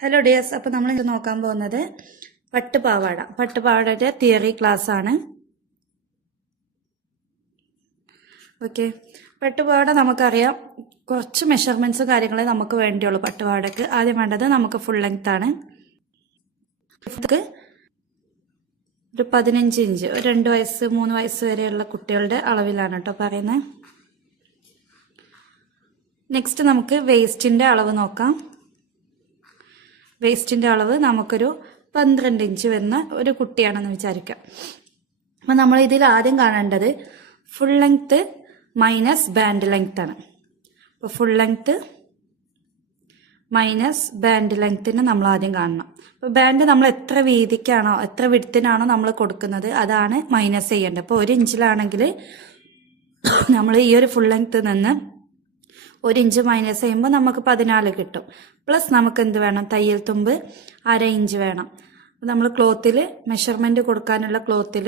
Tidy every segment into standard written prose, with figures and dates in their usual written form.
Hello dears, അപ്പോൾ നമ്മൾ ഇത് നോക്കാൻ പോകുന്നത് പട്ടുപാവാടയുടെ തിയറി ക്ലാസ് ആണ്. ഓക്കെ, പട്ടുപാവാട നമുക്കറിയാം, കുറച്ച് മെഷർമെന്റ്സും കാര്യങ്ങളെ നമുക്ക് വേണ്ടിയുള്ളൂ. പട്ടുപാവാടയ്ക്ക് ആദ്യം വേണ്ടത് നമുക്ക് ഫുൾ ലെങ്ത് ആണ്. ഒരു 15 ഇഞ്ച്, ഒരു 2 വയസ്സ് 3 വയസ്സ് വരെയുള്ള കുട്ടികളുടെ അളവിലാണ് കേട്ടോ പറയുന്നത്. നെക്സ്റ്റ് നമുക്ക് വേസ്റ്റിന്റെ അളവ് നോക്കാം. വേസ്റ്റിന്റെ അളവ് നമുക്കൊരു 12 ഇഞ്ച് വരുന്ന ഒരു കുട്ടിയാണെന്ന് വിചാരിക്കാം. അപ്പം നമ്മൾ ഇതിൽ ആദ്യം കാണേണ്ടത് full length minus band length ആണ്. അപ്പോൾ ഫുൾ ലെങ്ത് മൈനസ് ബാൻഡ് ലെങ്ത്തിന് നമ്മൾ ആദ്യം കാണണം. അപ്പോൾ ബാൻഡ് നമ്മൾ എത്ര വീതിക്കാണോ എത്ര വിഡ്ത്തിനാണോ നമ്മൾ കൊടുക്കുന്നത് അതാണ് മൈനസ് ചെയ്യേണ്ടത്. അപ്പോൾ 1 ഇഞ്ചിലാണെങ്കിൽ നമ്മൾ ഈ ഒരു ഫുൾ ലെങ്ത് നിന്ന് 1 ഇഞ്ച് മൈനസ് ചെയ്യുമ്പോൾ നമുക്ക് 14 കിട്ടും. പ്ലസ് നമുക്ക് എന്ത് വേണം, തയ്യൽ തുമ്പ് 1/2 ഇഞ്ച് വേണം. അപ്പോൾ നമ്മൾ ക്ലോത്തിൽ മെഷർമെന്റ് കൊടുക്കാനുള്ള ക്ലോത്തിൽ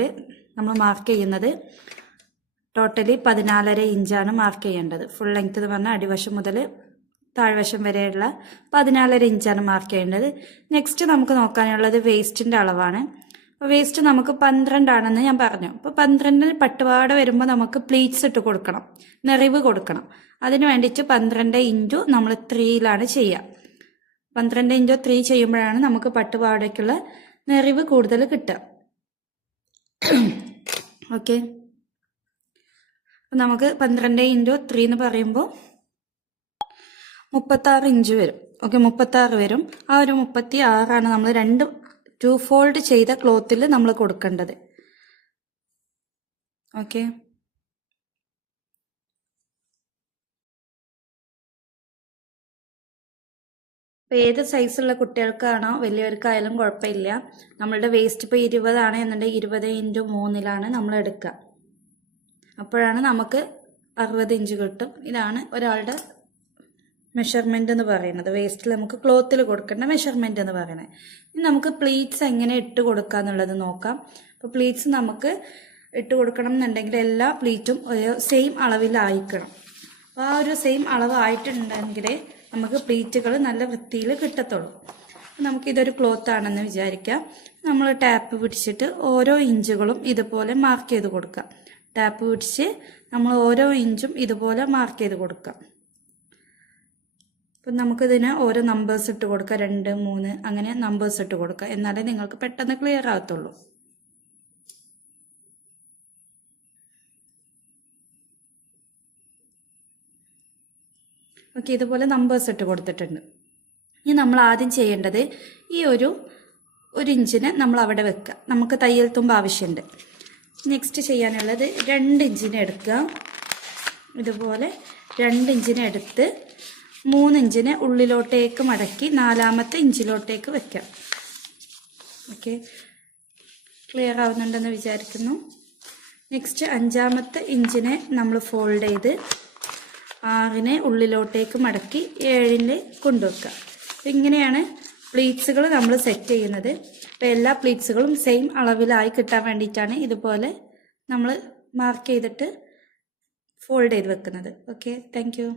നമ്മൾ മാർക്ക് ചെയ്യുന്നത് ടോട്ടലി 14.5 ഇഞ്ചാണ് മാർക്ക് ചെയ്യേണ്ടത്. ഫുൾ ലെങ്ത് എന്ന് പറഞ്ഞാൽ അടിവശം മുതൽ താഴ്വശം വരെയുള്ള 14.5 ഇഞ്ചാണ് മാർക്ക് ചെയ്യേണ്ടത്. നെക്സ്റ്റ് നമുക്ക് നോക്കാനുള്ളത് വേസ്റ്റിന്റെ അളവാണ്. അപ്പോൾ വേസ്റ്റ് നമുക്ക് 12 ആണെന്ന് ഞാൻ പറഞ്ഞു. അപ്പോൾ 12 പട്ടുപാവാട വരുമ്പോൾ നമുക്ക് പ്ലീറ്റ്സ് ഇട്ട് കൊടുക്കണം, നെറിവ് കൊടുക്കണം. അതിന് വേണ്ടിയിട്ട് 12 ഇൻറ്റു നമ്മൾ 3യിലാണ് ചെയ്യുക. 12 ഇൻറ്റു 3 ചെയ്യുമ്പോഴാണ് നമുക്ക് പട്ടുപാവാടയ്ക്കുള്ള നെറിവ് കൂടുതൽ കിട്ടുക. ഓക്കെ, അപ്പം നമുക്ക് 12 ഇൻറ്റു 3 എന്ന് പറയുമ്പോൾ 36 ഇഞ്ച് വരും. ഓക്കെ, 36 വരും. ആ ഒരു 36 നമ്മൾ 2 ഫോൾഡ് ചെയ്ത ക്ലോത്തിൽ നമ്മൾ കൊടുക്കേണ്ടത്. ഓക്കെ, ഇപ്പോൾ ഏത് സൈസുള്ള കുട്ടികൾക്കാണോ വലിയവർക്കായാലും കുഴപ്പമില്ല. നമ്മളുടെ വേസ്റ്റ് ഇപ്പോൾ 20 ആണ് എന്നുണ്ടെങ്കിൽ 20 ഇൻറ്റു 3ലാണ് നമ്മൾ എടുക്കുക. അപ്പോഴാണ് നമുക്ക് 60 ഇഞ്ച് കിട്ടും. ഇതാണ് ഒരാളുടെ മെഷർമെന്റ് എന്ന് പറയുന്നത്. വേസ്റ്റിൽ നമുക്ക് ക്ലോത്തിൽ കൊടുക്കേണ്ട മെഷർമെന്റ് എന്ന് പറയുന്നത്. ഇനി നമുക്ക് പ്ലീറ്റ്സ് എങ്ങനെ ഇട്ട് കൊടുക്കുക എന്നുള്ളത് നോക്കാം. അപ്പോൾ പ്ലീറ്റ്സ് നമുക്ക് ഇട്ട് കൊടുക്കണം എന്നുണ്ടെങ്കിൽ എല്ലാ പ്ലീറ്റും ഒരു സെയിം അളവിലായിരിക്കണം. അപ്പോൾ ആ ഒരു സെയിം അളവായിട്ടുണ്ടെങ്കിൽ നമുക്ക് പ്ലീറ്റുകൾ നല്ല വൃത്തിയിൽ കിട്ടത്തുള്ളൂ. നമുക്കിതൊരു ക്ലോത്ത് ആണെന്ന് വിചാരിക്കാം. നമ്മൾ ടാപ്പ് പിടിച്ചിട്ട് ഓരോ ഇഞ്ചുകളും ഇതുപോലെ മാർക്ക് ചെയ്ത് കൊടുക്കാം. ടാപ്പ് പിടിച്ച് നമ്മൾ ഓരോ ഇഞ്ചും ഇതുപോലെ മാർക്ക് ചെയ്ത് കൊടുക്കാം. അപ്പം നമുക്കിതിന് ഓരോ നമ്പേഴ്സ് ഇട്ട് കൊടുക്കാം, 2 3 അങ്ങനെ നമ്പേഴ്സ് ഇട്ട് കൊടുക്കാം. എന്നാലേ നിങ്ങൾക്ക് പെട്ടെന്ന് ക്ലിയർ ആകത്തുള്ളൂ. ഓക്കെ, ഇതുപോലെ നമ്പേഴ്സ് ഇട്ട് കൊടുത്തിട്ടുണ്ട്. ഇനി നമ്മൾ ആദ്യം ചെയ്യേണ്ടത് ഈ ഒരു ഇഞ്ചിന് നമ്മൾ അവിടെ വെക്കുക. നമുക്ക് തയ്യൽ തുമ്പ് ആവശ്യമുണ്ട്. നെക്സ്റ്റ് ചെയ്യാനുള്ളത് 2 ഇഞ്ചിനെ എടുക്കുക. ഇതുപോലെ 2 ഇഞ്ചിനെ എടുത്ത് 3 ഇഞ്ചിനെ ഉള്ളിലോട്ടേക്ക് മടക്കി 4ാമത്തെ ഇഞ്ചിലോട്ടേക്ക് വെക്കാം. ഓക്കെ, ക്ലിയർ ആവുന്നുണ്ടെന്ന് വിചാരിക്കുന്നു. നെക്സ്റ്റ് 5ാമത്തെ ഇഞ്ചിനെ നമ്മൾ ഫോൾഡ് ചെയ്ത് 6നെ ഉള്ളിലോട്ടേക്ക് മടക്കി 7നെ കൊണ്ടുവെക്കുക. അപ്പം ഇങ്ങനെയാണ് പ്ലീറ്റ്സുകൾ നമ്മൾ സെറ്റ് ചെയ്യുന്നത്. അപ്പോൾ എല്ലാ പ്ലീറ്റ്സുകളും സെയിം അളവിലായി കിട്ടാൻ വേണ്ടിയിട്ടാണ് ഇതുപോലെ നമ്മൾ മാർക്ക് ചെയ്തിട്ട് ഫോൾഡ് ചെയ്ത് വെക്കുന്നത്. Okay, thank you.